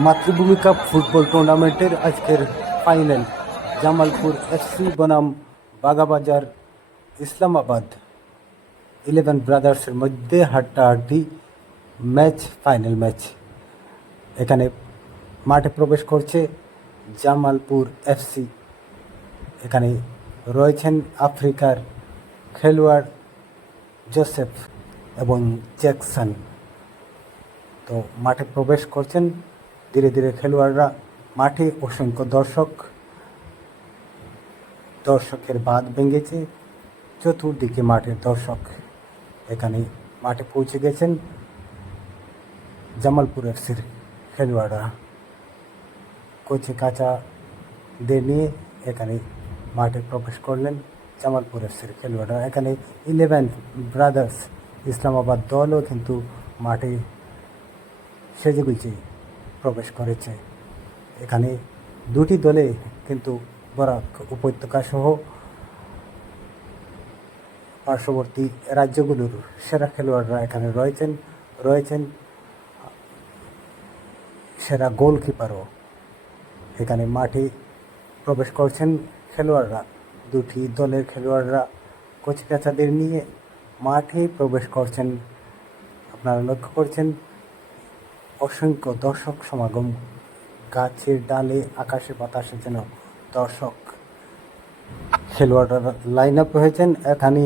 মাতৃভূমি cup football টুর্নামেন্টের আজকের ফাইনাল, জামালপুর এফসি বনাম বাগাবাজার, ইসলামাবাদ। ইলেভেন ব্রাদার্সের মধ্যে হাড্ডাহাড্ডি ম্যাচ, ফাইনাল ম্যাচ। এখানে মাঠে প্রবেশ করছে জামালপুর এফসি এখানে রয়েছেন আফ্রিকার খেলোয়াড় জোসেফ এবং জ্যাকসন। তো মাঠে প্রবেশ করছেন ধীরে ধীরে খেলোয়াড়রা মাঠে অসংখ্য দর্শক, দর্শকের বাদ ভেঙেছে, চতুর্দিকে মাঠের দর্শক এখানে মাঠে পৌঁছে গেছেন জামালপুর এফসির খেলোয়াড়রা। কোচে কাচাদের নিয়ে এখানে মাঠে প্রবেশ করলেন জামালপুর এফসির খেলোয়াড়রা। এখানে ইলেভেন ব্রাদার্স ইসলামাবাদ দলও কিন্তু মাঠে সেজে সেজেগুজে প্রবেশ করেছে। এখানে দুটি দলে কিন্তু বরাক উপত্যকা সহ পার্শ্ববর্তী রাজ্যগুলোর সেরা খেলোয়াড়রা এখানে রয়েছেন রয়েছেন সেরা গোলকিপারও। এখানে মাঠে প্রবেশ করছেন খেলোয়াড়রা। দুটি দলের খেলোয়াড়রা কচিকাচাদের নিয়ে মাঠে প্রবেশ করছেন। আপনারা লক্ষ্য করছেন অসংখ্য দর্শক সমাগম। গাছের ডালে, আকাশে বাতাসে যেন দর্শক খেলোয়াড়রা লাইন আপ হয়েছেন। এখানে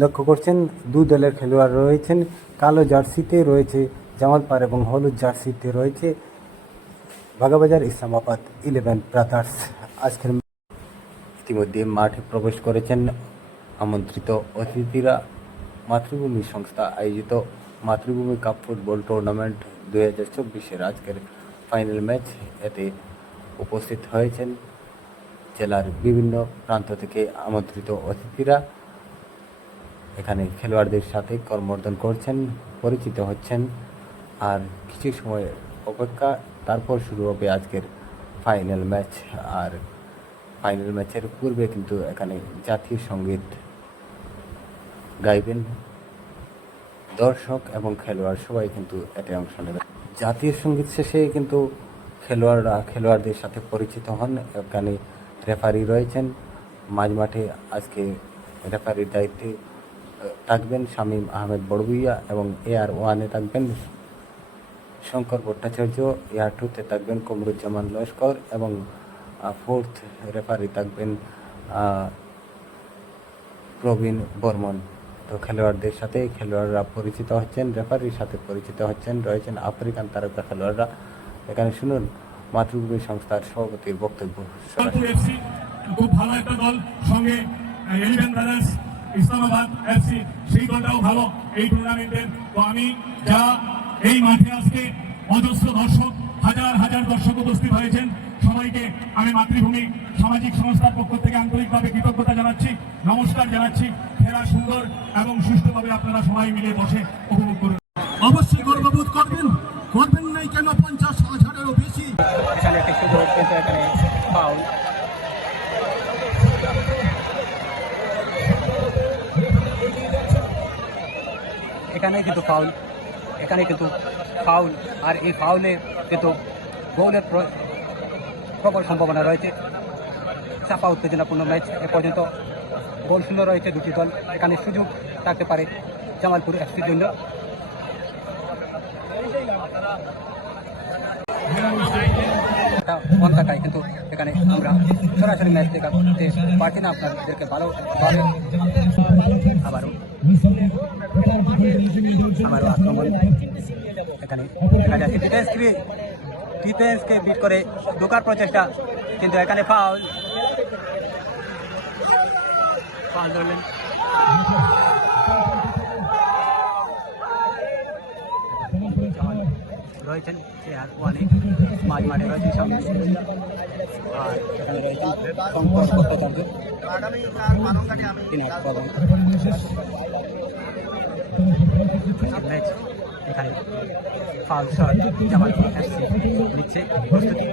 লক্ষ্য করছেন, দু দলের খেলোয়াড় রয়েছেন। কালো জার্সিতে রয়েছে জামালপার এবং হলুদ জার্সিতে রয়েছে বাগাবাজার ইসলামাবাদ ইলেভেন ব্রাদার্স আজকের ইতিমধ্যে মাঠে প্রবেশ করেছেন আমন্ত্রিত অতিথিরা। মাতৃভূমি সংস্থা আয়োজিত মাতৃভূমি কাপ ফুটবল টুর্নামেন্ট দুই হাজার চব্বিশের আজকের ফাইনাল ম্যাচ এতে উপস্থিত হয়েছেন জেলার বিভিন্ন প্রান্ত থেকে আমন্ত্রিত অতিথিরা। এখানে খেলোয়াড়দের সাথে কর্মর্দন করছেন, পরিচিত হচ্ছেন। আর কিছু সময় অপেক্ষা, তারপর শুরু হবে আজকের ফাইনাল ম্যাচ। আর ফাইনাল ম্যাচের পূর্বে কিন্তু এখানে জাতীয় সংগীত গাইবেন দর্শক এবং খেলোয়াড় সবাই কিন্তু এতে অংশ নেবে জাতীয় সংগীত শেষে কিন্তু খেলোয়াড়রা, খেলোয়াড়দের সাথে পরিচিত হন। এখানে রেফারি রয়েছেন। মাঝ মাঠে আজকে রেফারির দায়িত্বে থাকবেন শামীম আহমেদ বড়বুইয়া এবং এ আর ওয়ানে থাকবেন শঙ্কর ভট্টাচার্য এয়ার টুতে থাকবেন কমরুজ্জামান লস্কর এবং ফোর্থ রেফারি থাকবেন প্রবীণ বর্মন। তো খেলোয়াড়দের সাথে খেলোয়াড়রা পরিচিত হচ্ছেন রেফারির সাথে পরিচিত হচ্ছেন, রয়েছেন আফ্রিকান তারকা খেলোয়াড়রা। এখানে শুনুন মাতৃভূমি সংস্থার সভাপতির বক্তব্য। খুব ভালো একটা দল, সঙ্গে ব্রাদার্স ইসলামাবাদ এফসি, সেই দলটাও ভালো এই টুর্নামেন্টের তো আমি যা এই মাঠে আজকে অজস্র দর্শক হাজার হাজার দর্শক উপস্থিত হয়েছেন। সবাইকে আমি মাতৃভূমি, সামাজিক সংস্থার পক্ষ থেকে আন্তরিকভাবে কৃতজ্ঞতা জানাচ্ছি, নমস্কার জানাচ্ছি। খেলা সুন্দর এবং সুষ্ঠুভাবে আপনারা সবাই মিলে বসে উপভোগ করুন। অবশ্যই গর্ববোধ করবেন। করবেন নাই কেন পঞ্চাশ হাজারেরও বেশি? এখানে কিন্তু ফাউল এখানে কিন্তু ফাউল আর এই ফাউলে কিন্তু গোলের প্র- প্রবল সম্ভাবনা রয়েছে। চাপা উত্তেজনাপূর্ণ ম্যাচ এ পর্যন্ত গোল শূন্য রয়েছে দুটি দল। এখানে সুযোগ থাকতে পারে জামালপুর এফসির জন্য। ফোন থাকায় কিন্তু এখানে আমরা সরাসরি ম্যাচ দেখাতে পারছি না। আপনাদেরকে ভালো আবারও আবারও আক্রমণ এখানে দেখা যাচ্ছে। ডিফেন্সকে ডিফেন্সকে বিট করে ঢোকার প্রচেষ্টা, কিন্তু এখানে ফাউল ফাউল ধরলেন। রয়েছেন চেয়ার ওয়ানে মাঝ মাঠে রয়েছে সামনে আর এখানে রয়েছেন ভট্টাচার্য তিনি প্রধান ম্যাচ এখানে ফাউল শট জামালপুর এফসি নিচ্ছে প্রস্তুতি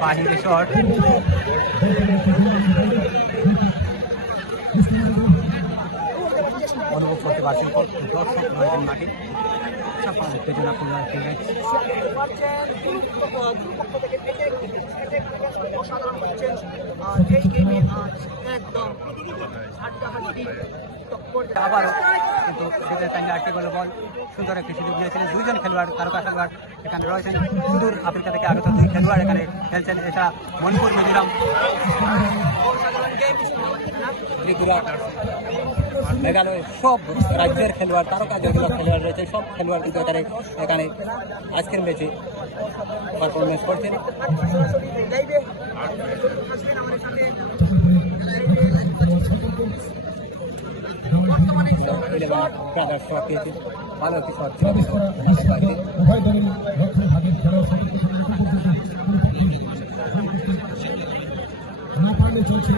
বাহিরে শট পারছেন দর্শক রয়েছেন মাঠে চাপা উত্তেজনাপূর্ণ একটি ম্যাচ আবারও কিন্তু আটটি গোল বল, সুন্দর একটি সুযোগ নিয়েছিলেন দুইজন খেলোয়াড়, তারকা খেলোয়াড় এখানে রয়েছেন। সুদূর আফ্রিকা থেকে আগত দুই খেলোয়াড় এখানে খেলছেন। এটা মণিপুর মিজোরাম। মেঘালয়, সব রাজ্যের খেলোয়াড়, তারকা যেগুলো খেলোয়াড় রয়েছে, সব খেলোয়াড় কিন্তু এখানে এখানে আজকের ম্যাচে পারফরমেন্স করছেন ব্রাদার শট পেয়েছে ভালো একটি শট ছিল বাইরে। উভয় দলের লক্ষ্য ভাগের খেলা না পারলে। চলছে।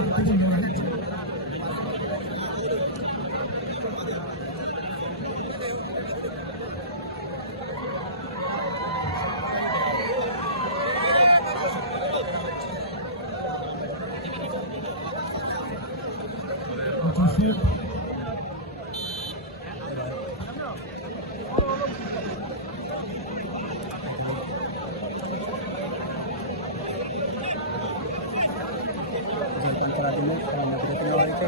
জিমখান জন্য খেলার হয়েছে।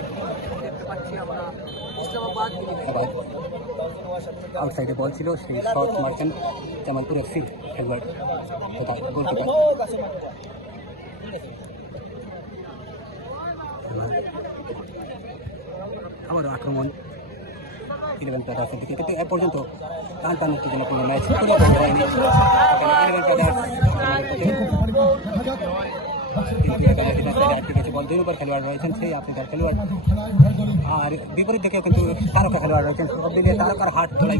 আউটসাইডে বল ছিল সেই শট মারছেন জামালপুর এফসি খেলোয়াড় আবারও আক্রমণ। ইলেভেন ব্রাদার্সের দিকে কিন্তু এ পর্যন্ত টান টান উত্তেজনাপূর্ণ ম্যাচ। কোনো হয়নি। ইলেভেন ব্রাদার্স কিন্তু দুই নম্বর খেলোয়াড় রয়েছেন সেই আফ্রিকার খেলোয়াড় আর বিপরীত দিকে কিন্তু তারকা খেলোয়াড় রয়েছেন সব দিকে তারকার হাট তোলাই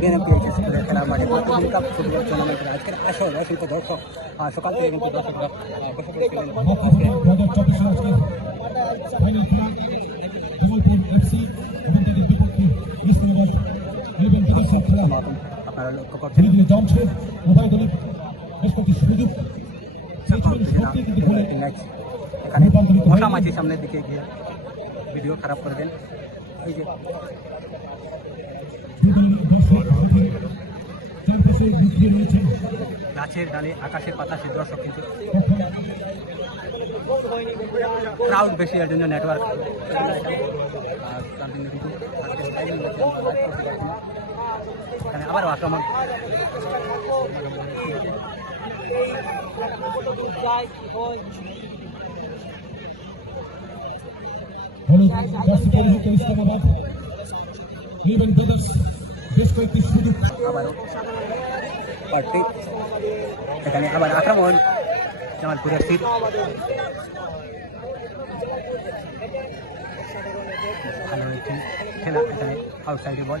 বিএনপিএইচ স্কুলের খেলার মাঠে সমাপন আপনারা লক্ষ্য করছেন এখানে মশা মাঝি সামনের দিকে গিয়ে ভিডিও খারাপ করবেন এই যে। গাছের ডালে আকাশের বাতাসে দর্শক কিন্তু ক্রাউড বেশি এর জন্য নেটওয়ার্ক আর তার জন্য কিন্তু। এখানে আবারও আক্রমণ হলুদ জার্সি পরিহিত ইসলামাবাদ ইলেভেন ব্রাদার্স বেশ কয়েকটি সুযোগ এখানে আবার আক্রমণ। জামালপুর এফসির ভালো একটি খেলা এখানে আউটসাইডে বল।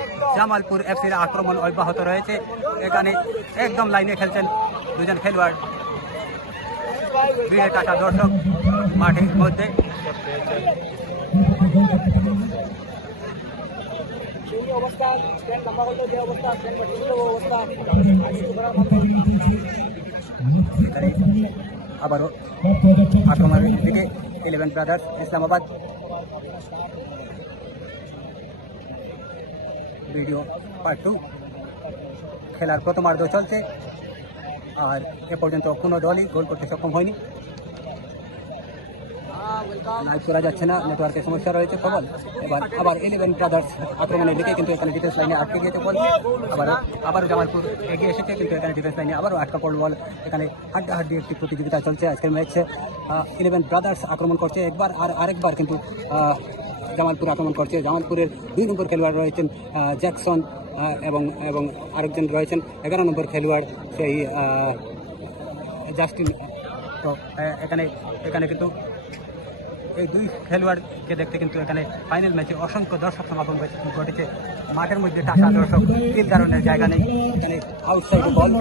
জামালপুর এফসির আক্রমণ অব্যাহত রয়েছে। এখানে একদম লাইনে খেলছেন দুজন খেলোয়াড়। ভিড়ে টাকা দর্শক মাঠের মধ্যে। আবারও আক্রমণের দিকে eleven brothers Islamabad. Video part two খেলার প্রথমার্ধ চলছে। আর এ পর্যন্ত কোনো দলই গোল করতে সক্ষম হয়নি। লাইভ করা যাচ্ছে না নেটওয়ার্কের সমস্যা রয়েছে প্রবল এবার আবার ইলেভেন ব্রাদার্স আক্রমণের দিকে কিন্তু এখানে ডিফেন্স লাইনে আটকে গিয়েছে বল। আবার আবার জামালপুর এগিয়ে এসেছে, কিন্তু এখানে ডিফেন্স লাইনে আবারও আটকা পড়ল বল। এখানে হাড্ডাহাড্ডি একটি প্রতিযোগিতা চলছে আজকের ম্যাচে। ইলেভেন ব্রাদার্স আক্রমণ করছে একবার আর আরেকবার, কিন্তু জামালপুর আক্রমণ করছে। জামালপুরের দুই নম্বর খেলোয়াড় রয়েছেন জ্যাকসন এবং এবং আরেকজন রয়েছেন, এগারো নম্বর খেলোয়াড় সেই জাস্টিন। তো এখানে এখানে কিন্তু এই দুই খেলোয়াড়কে দেখতে কিন্তু এখানে ফাইনাল ম্যাচে অসংখ্য দর্শক সমাগম ঘটেছে। মাঠের মধ্যে টাকা দর্শক এর কারণে জায়গা নেই। এখানে আউটসাইড বল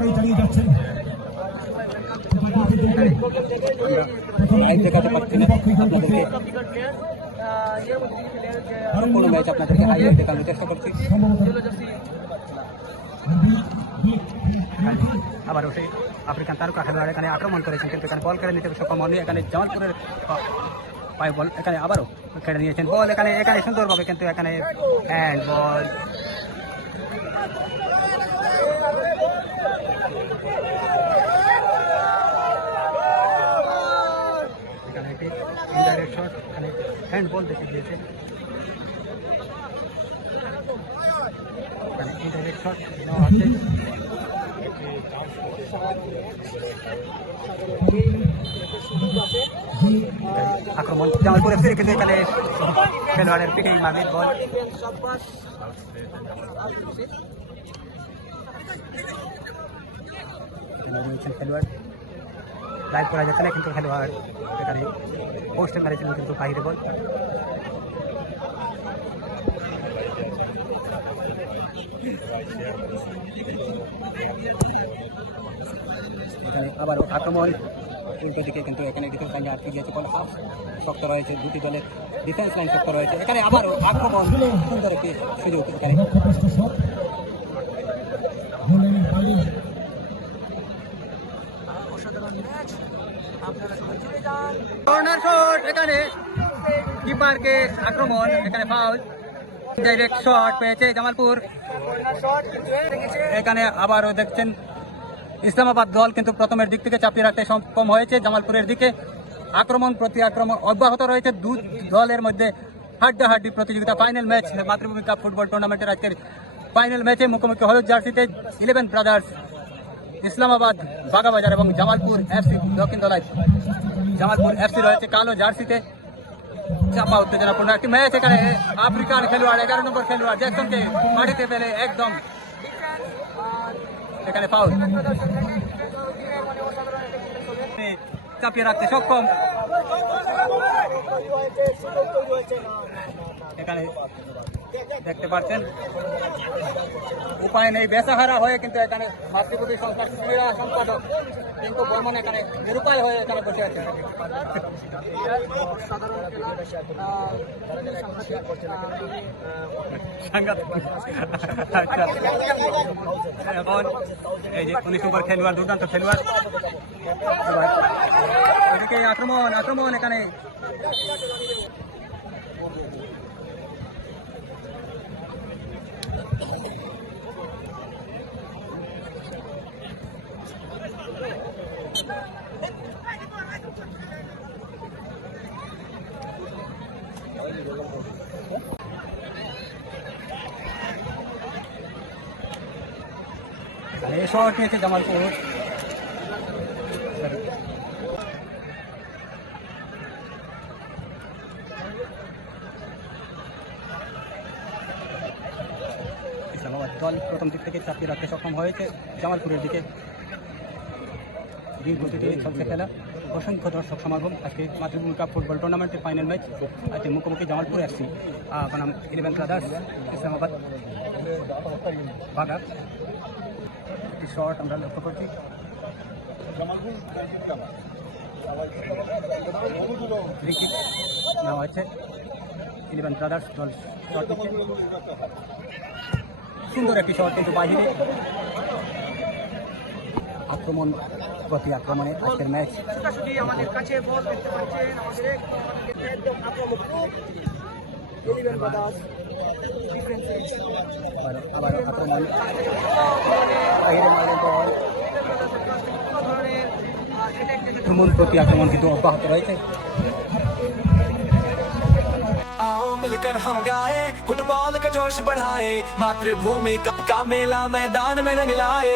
আপনাদেরকে কোনো ম্যাচ আপনাদেরকে হাইলাইট দেখানোর চেষ্টা করছি আবার সেই আফ্রিকান তারকা খেলোয়াড় এখানে আক্রমণ করেছেন কিন্তু এখানে বল কেড়ে নিতে সক্ষম হননি এখানে জামালপুরের পায়ে বল এখানে আবারও কেড়ে নিয়েছেন। বল এখানে এখানে সুন্দরভাবে কিন্তু এখানে হ্যান্ড বল এখানে একটি ইনডাইরেক্ট শট এখানে হ্যান্ড বল দেখে দিয়েছে এখানে ইনডাইরেক্ট শট নেওয়া হচ্ছে আক্রমণ জামালপুর এফসির কিন্তু এখানে খেলোয়াড়ের পিঠে মামির বল এখানে রয়েছেন খেলোয়াড় লাইভ করা যাচ্ছে না কিন্তু খেলোয়াড় এখানে পোস্টে মেরেছিলেন কিন্তু বাইরে বল এখানে আবারও আক্রমণ। উল্টো দিকে কিন্তু এখানে ডিফেন্স লাইনে আটকে গিয়েছে, বল হাফ শক্ত রয়েছে, দুটি দলের ডিফেন্স লাইন শক্ত রয়েছে। এখানে আবারও আক্রমণ। সুন্দর একটি সুযোগ এখানে লক্ষ্যপ্রষ্ট শট গোলের বাইরে কর্নার শট, এখানে কিপারকে আক্রমণ, এখানে ফাউল ডাইরেক্ট শট পেয়েছে জামালপুর। এখানে আবারও দেখছেন ইসলামাবাদ দল, কিন্তু প্রথমের দিক থেকে চাপিয়ে রাখতে সক্ষম হয়েছে জামালপুরের দিকে। আক্রমণ প্রতি আক্রমণ অব্যাহত রয়েছে। দু দলের মধ্যে হাড্ডাহাড্ডি প্রতিযোগিতা। Final match Matribhumi cup football টুর্নামেন্টের আজকের ফাইনাল ম্যাচে মুখোমুখি হলুদ জার্সিতে। ইলেভেন ব্রাদার্স ইসলামাবাদ বাগাবাজার এবং জামালপুর এফসি দক্ষিণ দলায় জামালপুর এফসি রয়েছে কালো জার্সিতে। চাপা উত্তেজনাপূর্ণ একটি ম্যাচ এখানে। আফ্রিকান খেলোয়াড়, এগারো নম্বর খেলোয়াড় জ্যাকসনকে মাটিতে পেলে একদম। এখানে ফাউল চাপিয়ে রাখতে সক্ষম। এখানে দেখতে পাচ্ছেন। উপায় নেই বেসাহারা হয়ে কিন্তু এখানে মাতৃভূমি সংস্থার ক্রীড়া সম্পাদক কিন্তু বর্মন এখানে নিরুপায় হয়ে এখানে বসে আছেন। এখন এই যে উনিশ নম্বর খেলোয়াড়, দুর্দান্ত খেলোয়াড়। আক্রমণ আক্রমণ এখানে। শট নিয়েছে জামালপুর। দল প্রথম দিক থেকে চাপিয়ে রাখতে সক্ষম হয়েছে জামালপুরের দিকে। দিন গতিতে চলছে খেলা। অসংখ্য দর্শক সমাগম। আজকে মাতৃভূমি কাপ ফুটবল টুর্নামেন্টের ফাইনাল ম্যাচ আজকে মুখোমুখি জামালপুর এফসি বনাম ইলেভেন ব্রাদার্স ইসলামাবাদ বাগা একটি শট আমরা লক্ষ্য করছি। সুন্দর একটি শট কিন্তু বাহিরে। আক্রমণ প্রতি আক্রমণে আজকের ম্যাচ আমাদের কাছে বল দেখতে পাচ্ছেন আমাদের একদম আক্রমক ইলেভেন ব্রাদার্স আবার আবার আক্রমণ বাহিরে মারের বল আক্রমণ প্রতি আক্রমণ কিন্তু অব্যাহত রয়েছে आओ मिलकर हम गाए फुटबॉल का जोश बढ़ाए मातृभूमि कप का मेला मैदान में रंग लाए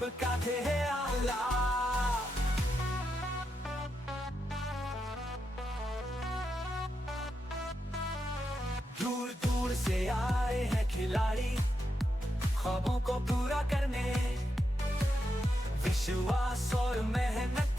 में सबका ध्याला दूर दूर से आए हैं खिलाड़ी, ख्वाबों को पूरा करने। विश्वास और मेहनत